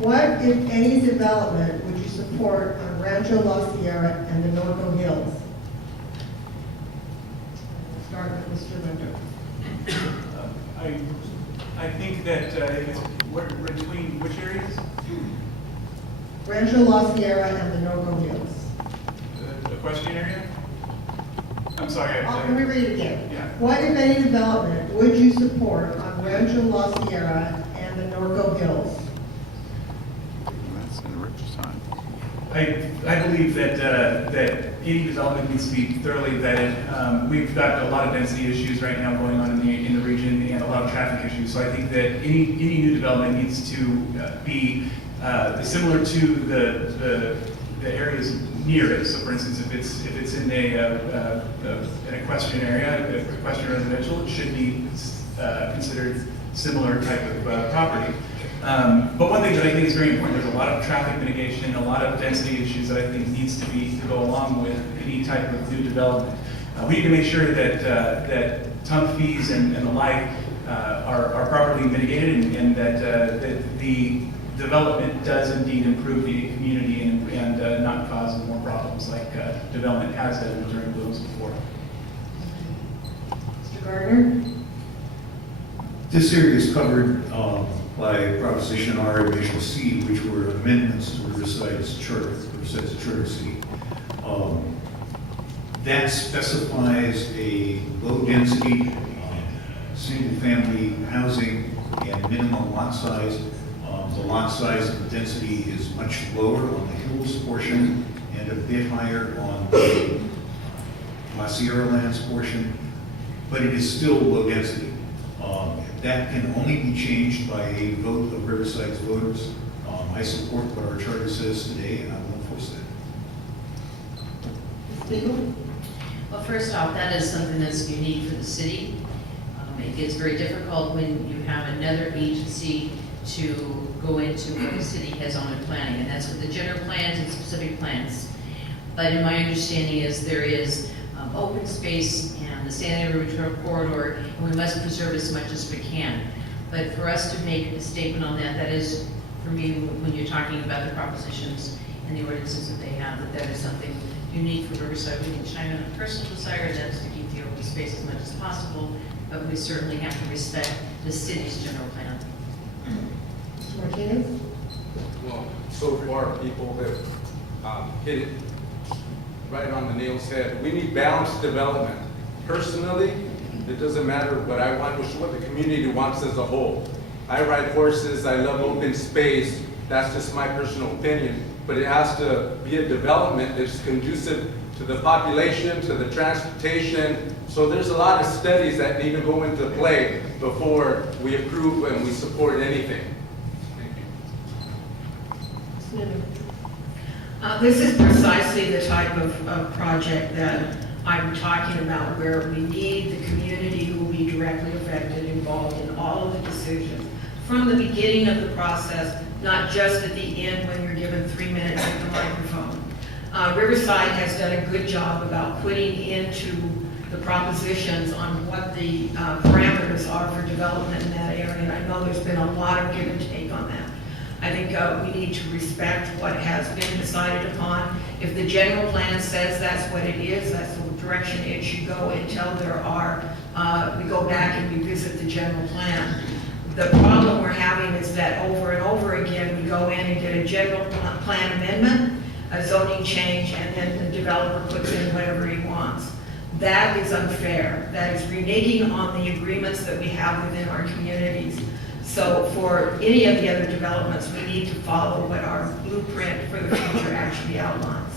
What, if any, development would you support on Rancho La Sierra and the Norco Hills? We'll start with Mr. Linder. I think that it's between which areas? Rancho La Sierra and the Norco Hills. The equestrian area? I'm sorry. Let me read it again. Yeah. What, if any, development would you support on Rancho La Sierra and the Norco Hills? That's in Rich's time. I believe that any development needs to be thoroughly vetted. We've got a lot of density issues right now going on in the region and a lot of traffic issues. So I think that any new development needs to be similar to the areas near it. So for instance, if it's in an equestrian area, equestrian residential, it should be considered similar type of property. But one thing that I think is very important, there's a lot of traffic mitigation, a lot of density issues that I think needs to go along with any type of new development. We need to make sure that tump fees and the like are properly mitigated and that the development does indeed improve the community and not cause more problems like development has done during those before. Mr. Gardner? This area is covered by Proposition R and Measure C, which were amendments to Riverside's charter city. That specifies a low-density, single-family housing and minimum lot size. The lot size and the density is much lower on the hills portion and a bit higher on the La Sierra lands portion, but it is still low density. That can only be changed by a vote of Riverside's voters. I support what our charter says today, and I will enforce that. Ms. Spiegel? Well, first off, that is something that's unique for the city. It gets very difficult when you have another agency to go into what the city has on in planning, and that's with the general plans and specific plans. But in my understanding is there is open space and the San Diego corridor, and we must preserve as much as we can. But for us to make a statement on that, that is, for me, when you're talking about the propositions and the ordinances that they have, that is something unique for Riverside. We can chime in a personal desire, that's to keep the open space as much as possible, but we certainly have to respect the city's general plan. Mr. Martinez? Well, so far, people have hit it right on the nail's head. We need balanced development. Personally, it doesn't matter what I want, it's what the community wants as a whole. I ride horses, I love open space, that's just my personal opinion, but it has to be a development that's conducive to the population, to the transportation. So there's a lot of studies that need to go into play before we approve and we support anything. Thank you. Ms. Newman? This is precisely the type of project that I'm talking about, where we need the community who will be directly affected, involved in all of the decisions, from the beginning of the process, not just at the end when you're given 3 minutes at the microphone. Riverside has done a good job about putting into the propositions on what the parameters are for development in that area, and I know there's been a lot of give and take on that. I think we need to respect what has been decided upon. If the general plan says that's what it is, that's the direction it should go until there are, we go back and revisit the general plan. The problem we're having is that over and over again, we go in and get a general plan amendment, a zoning change, and then the developer puts in whatever he wants. That is unfair. That is reneging on the agreements that we have within our communities. So for any of the other developments, we need to follow what our blueprint for the future actually outlines.